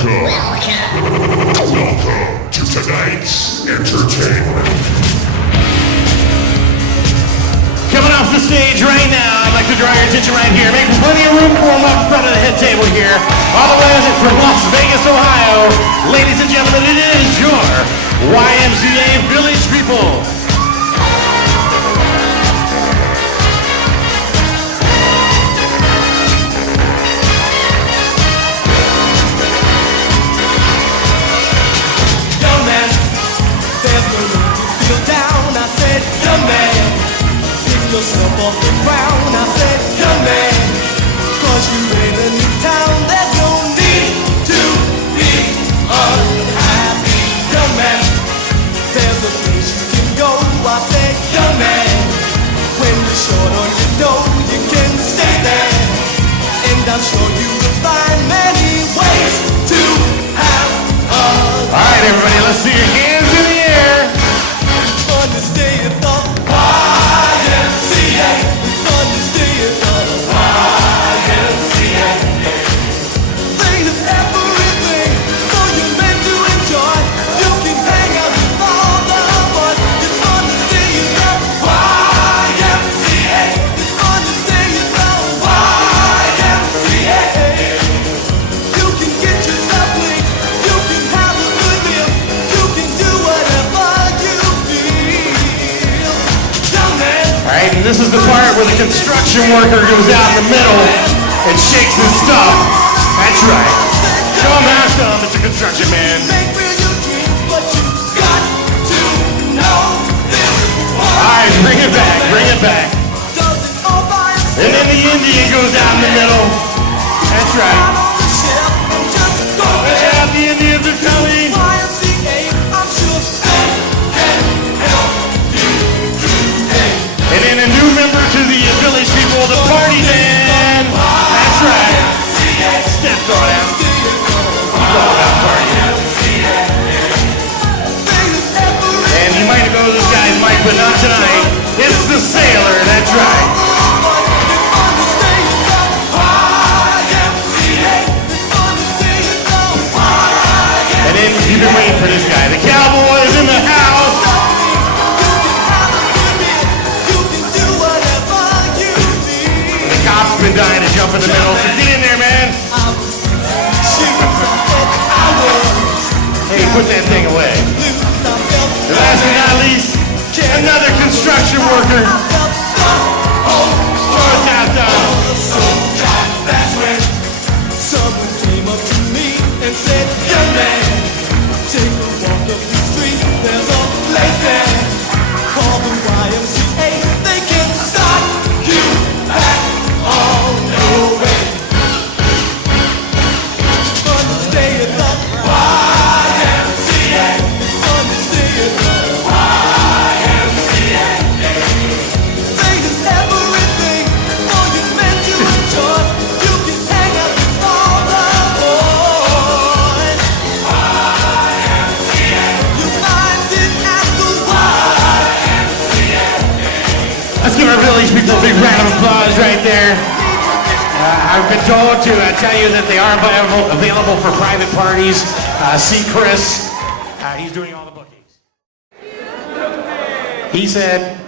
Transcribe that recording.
Welcome to tonight's entertainment. Coming off the stage right now, I'd like to draw your attention right here. Make plenty of room for him up in front of the head table here. All the way from Las Vegas, Ohio. Ladies and gentlemen, it is your YMCA Village People. Young man, there's no need to feel down. I said, young man, pick yourself off the ground. I said, young man, 'cause you're in a new town. There's no need to be unhappy. Young man, there's a place you can go. I said, young man, when you're short on your dough, you can stay there. And I'm sure you will find many ways to have a All right, everybody, let's see your hands in the air. It's fun to stay at the YMCA. It's fun to stay at the YMCA. They have everything for you men to enjoy. You can hang out with all the fun. It's fun to stay at the YMCA. It's fun to stay at the YMCA. You can get yourself linked. You can have a good meal. You can do whatever you feel. Young man. All right, and this is the part where the construction worker goes out in the middle and shakes his stuff. That's right. Show him how some, Mr. Construction Man. Make real your dreams, but you got to know this. All right, bring it back, bring it back. Does it all by itself? And then the Indian goes out in the middle. That's right. Out on the shelf and just go there. Yeah, the Indians are coming. YMCA, I'm sure they can help you today. And then a new member to the Village People, the party band. That's right. Step on out. All about party. And you might know this guy's mic, but not tonight. It's the Sailor. That's right. And then you've been waiting for this guy. The Cowboys in the house. The cop's been dying to jump in the middle. So get in there, man. Hey, put that thing away. And last but not least, another construction worker. Short out down. That's when someone came up to me and said, young man, take a walk up the street. There's a place there called the YMCA. They can start you back on your way. Fun to stay at the YMCA. Fun to stay at the YMCA. They have everything for you men to enjoy. You can hang out with all the boys. YMCA. You find it at the YMCA. Let's give our Village People a big round of applause right there. I've been told to tell you that they are available for private parties. See Chris. He's doing all the bookings. He said,